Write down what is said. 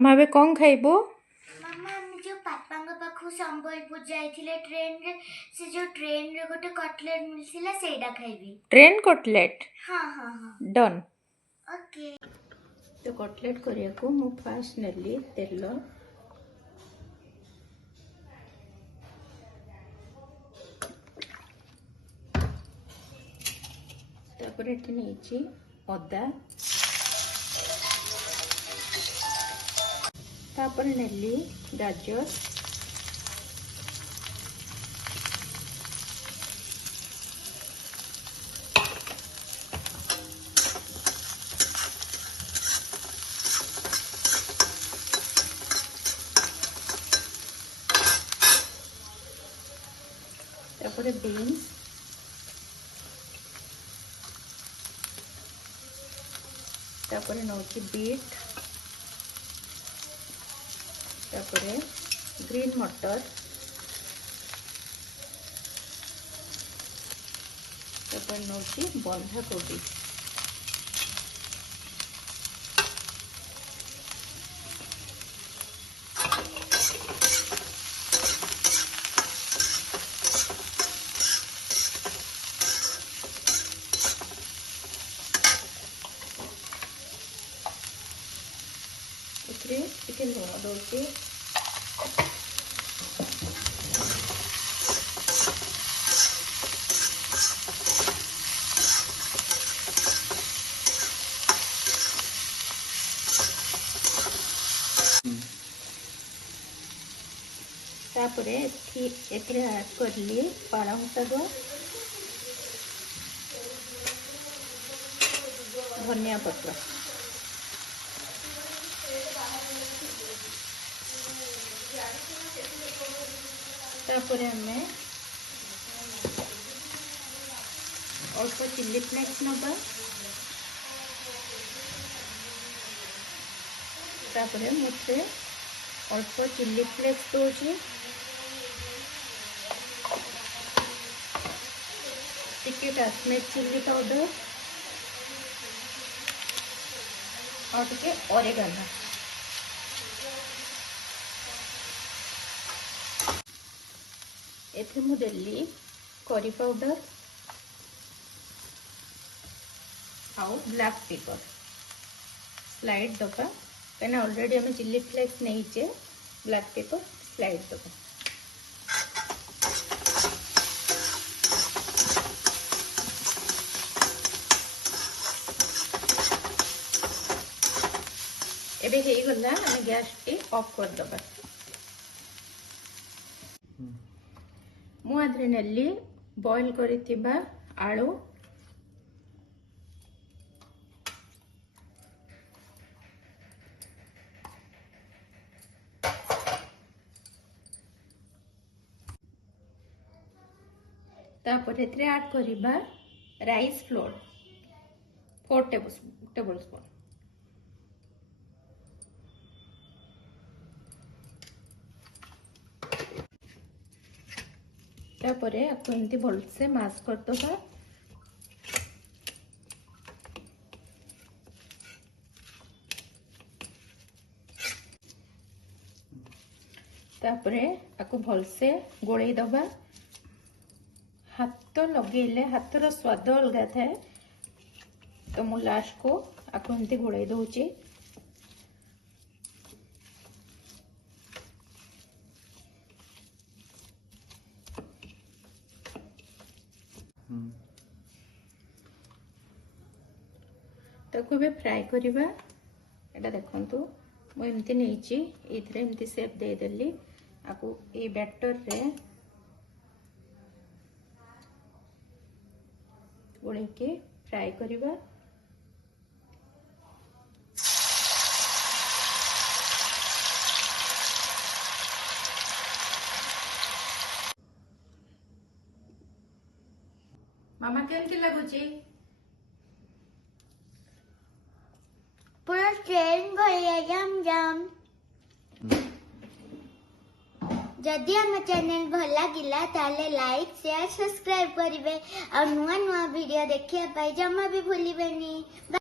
मावे कौन खाइबो? मामा हम जो पापा पाखु संबलपुर जाइथिले ट्रेन रे से जो ट्रेन रे गोटे कटलेट मिलसिला सेडा खाइबी। ट्रेन कटलेट हाँ हाँ हाँ डन। ओके। तो कटलेट करिया को मु फास्ट नेली तेल तापर एठी नेची अदा तापर नेली गाजर तापर बीन्स तापर नौची बीट तापर ग्रीन मटर तापर नौची बंधा कोबी ଟିକେ ଲୁଣ ଦଉଛି तापर एथिरे ऐड करली पालंग शाग धनिया पत्र तापर हमें अल्प चिल्ली फ्लेक्स नबा तापर मुझे अल्प चिल्ली फ्लेक्स दूसरी टिके काश्मीर चिल्ली पाउडर और टिके ऑरिगेनो एथे मु देली करी पाउडर आउ ब्लैक पेपर स्लाइड दबा कहीं ऑलरेडी हमें चिल्ली फ्लेक्स नहीं ब्लैक पेपर स्लाइड दबा एबे हे गला हमें गैस टी ऑफ कर दबा मु आधरे नेली बॉईल करिथिबा आलू तापर एथरे ऐड करिबा राइस फ्लोर 4 टेबलस्पून तापर आपको एमती भलसे मैश कर दबा तापर आपको भलसे गोले दबा हाथ लगेले हाथर स्वाद अलग थाए तो मु लास्ट को आपको एमती गोले दउची ताको भी फ्राई करिबा एटा देखंतु मु एमती नेची इथरे एमती शेप दे देली आपको ए बैटर रे गोले के फ्राई करिबा मामा केमती लागुची पूरा ट्रेन भरिया जम जम। जदि हम चैनल भल लगिला ताले लाइक शेयर सब्सक्राइब करिवे और नुआ नुआ वीडियो देखिया पाई जमा भी भूलिबेनी।